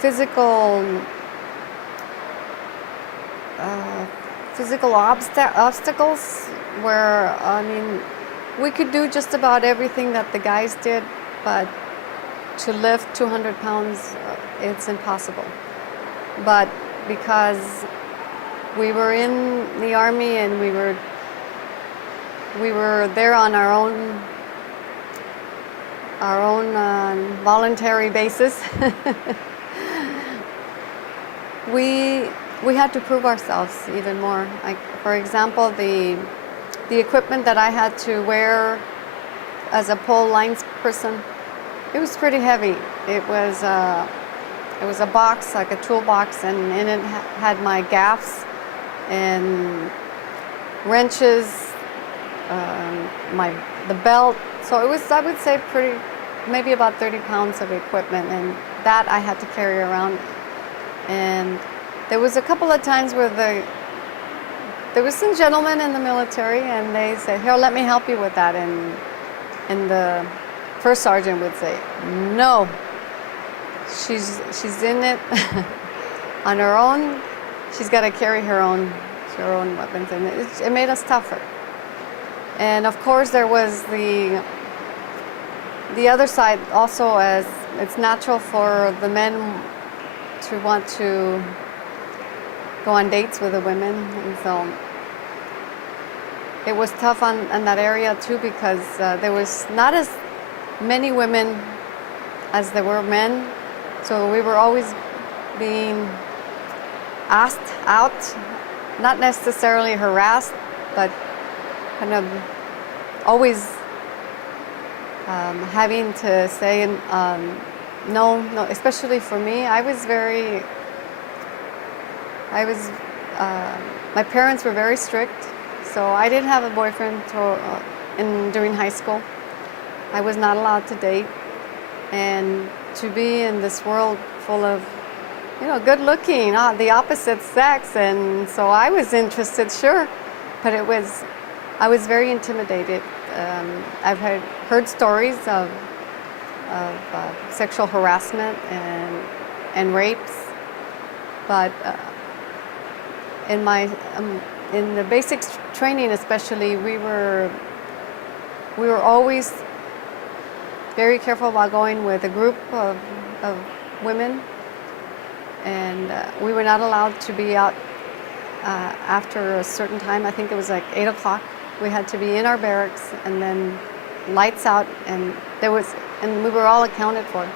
physical obstacles where, I mean, we could do just about everything that the guys did, but to lift 200 pounds, it's impossible. But because we were in the Army and we were there on our own voluntary basis, we had to prove ourselves even more. Like, for example, the equipment that I had to wear as a pole lines person, it was pretty heavy. It was a box, like a toolbox, and in it had my gaffs and wrenches, the belt. So it was, I would say, maybe about 30 pounds of equipment, and that I had to carry around. And there was a couple of times where there was some gentlemen in the military, and they said, "Here, let me help you with that." And the first sergeant would say, "No, she's in it on her own. She's got to carry her own weapons," and it made us tougher. And of course, there was the other side also, as it's natural for the men to want to go on dates with the women, and so it was tough on that area too, because there was not as many women as there were men, so we were always being asked out, not necessarily harassed, but kind of always having to say no, especially for me. My parents were very strict, so I didn't have a boyfriend during high school. I was not allowed to date, and to be in this world full of, good looking, the opposite sex, and so I was interested, sure, but I was very intimidated. I've heard stories of sexual harassment and rapes, but in the basic training especially, we were always very careful about going with a group of women, and we were not allowed to be out after a certain time. I think it was like 8 o'clock. We had to be in our barracks, and then lights out, and we were all accounted for.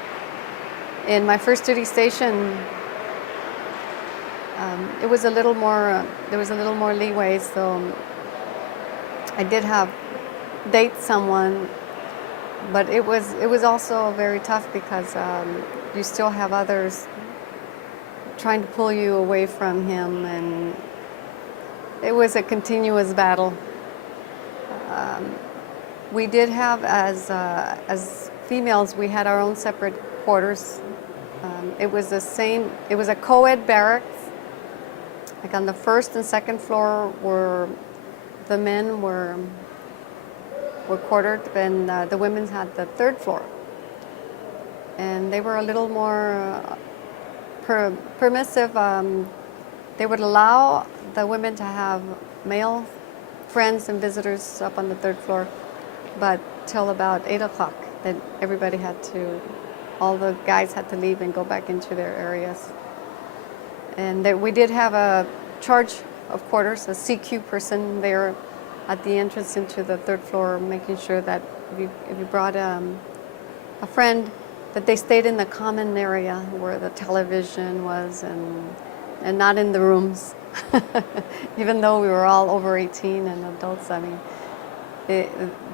In my first duty station, it was a little more. There was a little more leeway, so I did date someone, but it was also very tough because you still have others trying to pull you away from him, and it was a continuous battle. We did have, as females, we had our own separate quarters. It was a co-ed barracks. Like on the first and second floor the men were quartered, and the women had the third floor. And they were a little more permissive. They would allow the women to have male friends and visitors up on the third floor, but till about 8 o'clock, then all the guys had to leave and go back into their areas. And we did have a charge of quarters, a CQ person there at the entrance into the third floor, making sure that if you brought a friend, that they stayed in the common area where the television was, and not in the rooms. Even though we were all over 18 and adults, I mean,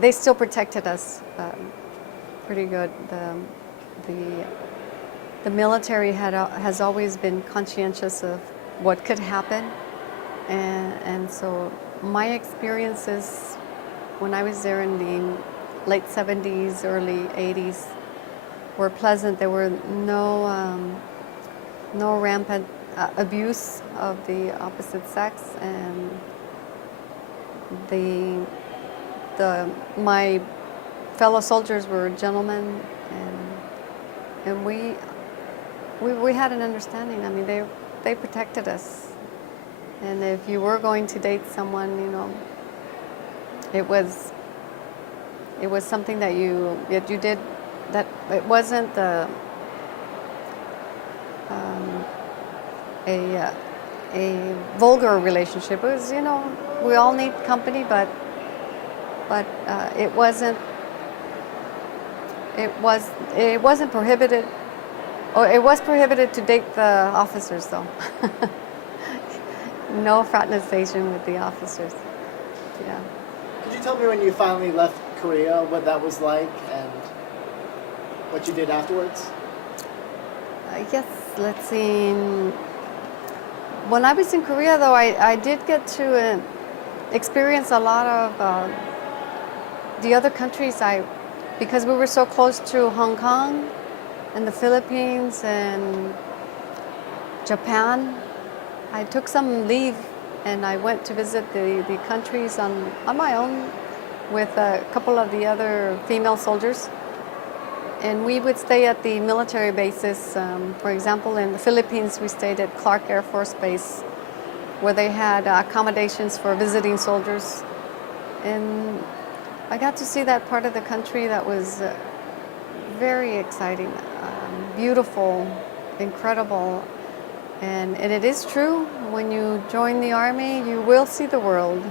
they still protected us pretty good. The military has always been conscientious of what could happen, and so my experiences when I was there in the late 70s, early 80s were pleasant. There were no rampant abuse of the opposite sex, and my fellow soldiers were gentlemen, and we had an understanding. I mean, they protected us. And if you were going to date someone, you know, it was something that you did, that it wasn't a vulgar relationship. It was, you know, we all need company, but it wasn't prohibited. Or it was prohibited to date the officers, though. No fraternization with the officers. Yeah. Could you tell me when you finally left Korea, what that was like and what you did afterwards? Yes, let's see. When I was in Korea, though, I did get to experience a lot of the other countries. Because we were so close to Hong Kong and the Philippines and Japan, I took some leave and I went to visit the countries on my own with a couple of the other female soldiers. And we would stay at the military bases. For example, in the Philippines, we stayed at Clark Air Force Base, where they had accommodations for visiting soldiers. And I got to see that part of the country that was very exciting, beautiful, incredible. And it is true, when you join the Army, you will see the world.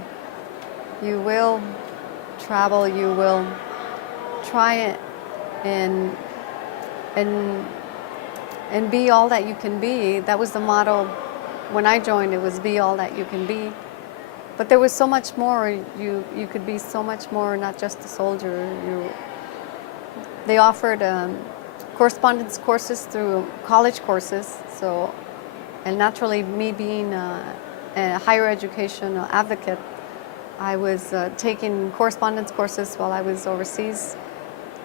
You will travel, you will try it and be all that you can be. That was the motto when I joined. It was be all that you can be. But there was so much more. You could be so much more, not just a soldier. They offered correspondence courses through college courses. So, and naturally, me being a higher education advocate, I was taking correspondence courses while I was overseas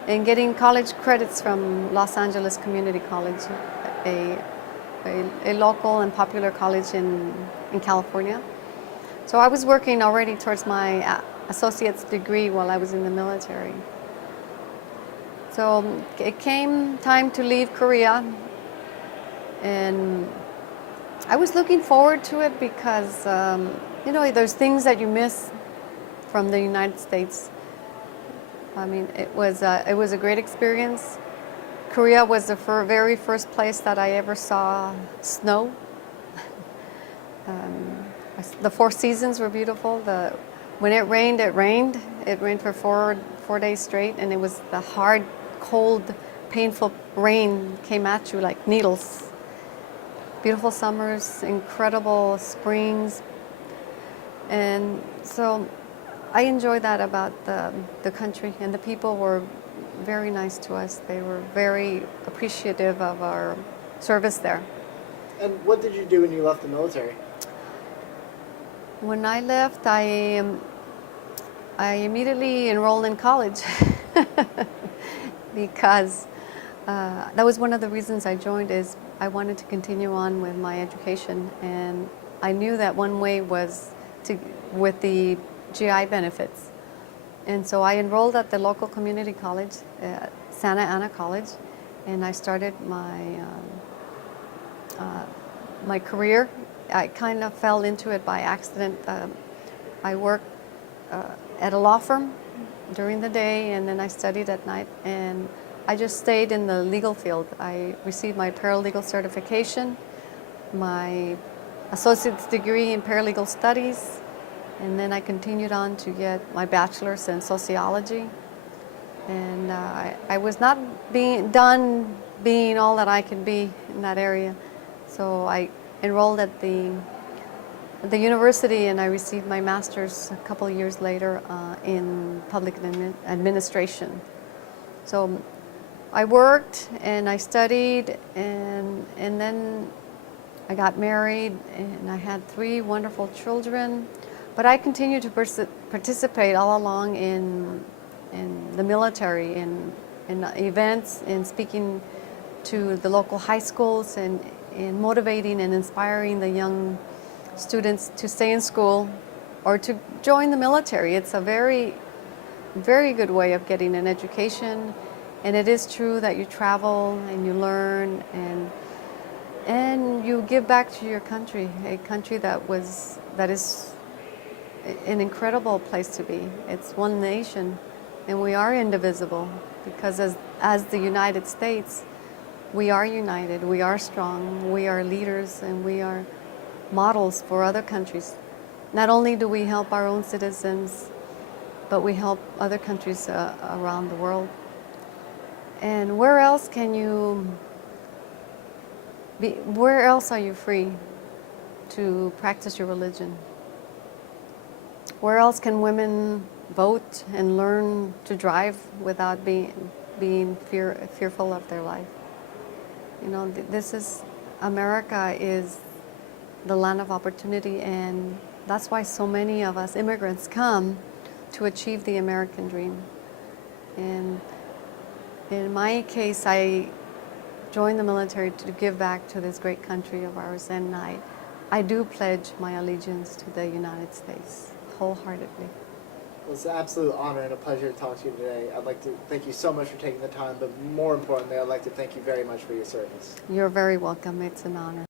and getting college credits from Los Angeles Community College, a local and popular college in California. So I was working already towards my associate's degree while I was in the military. So it came time to leave Korea, and I was looking forward to it because, you know, there's things that you miss from the United States. I mean, it was a great experience. Korea was the very first place that I ever saw snow. The 4 seasons were beautiful. When it rained, it rained. It rained for 4 days straight, and it was the hard, cold, painful rain came at you like needles. Beautiful summers, incredible springs, and so I enjoy that about the country, and the people were very nice to us. They were very appreciative of our service there. And what did you do when you left the military? When I left, I immediately enrolled in college because that was one of the reasons I joined. Is I wanted to continue on with my education, and I knew that one way was with the GI benefits. And so I enrolled at the local community college, Santa Ana College, and I started my career. I kind of fell into it by accident. I worked at a law firm during the day, and then I studied at night, and I just stayed in the legal field. I received my paralegal certification, my associate's degree in paralegal studies, and then I continued on to get my bachelor's in sociology. And I was not done being all that I could be in that area. So I enrolled at the university, and I received my master's a couple of years later in public administration. So I worked and I studied, and then I got married, and I had 3 wonderful children. But I continued to participate all along in the military, in events, in speaking to the local high schools, and in motivating and inspiring the young students to stay in school or to join the military. It's a very, very good way of getting an education. And it is true that you travel and you learn, and and you give back to your country, a country that is an incredible place to be. It's one nation, and we are indivisible because as the United States, we are united, we are strong, we are leaders, and we are models for other countries. Not only do we help our own citizens, but we help other countries around the world. And where else can you be, where else are you free to practice your religion? Where else can women vote and learn to drive without being fearful of their life? You know, America is the land of opportunity, and that's why so many of us immigrants come to achieve the American dream. And in my case, I joined the military to give back to this great country of ours, and I do pledge my allegiance to the United States wholeheartedly. Well, it's an absolute honor and a pleasure to talk to you today. I'd like to thank you so much for taking the time, but more importantly, I'd like to thank you very much for your service. You're very welcome. It's an honor.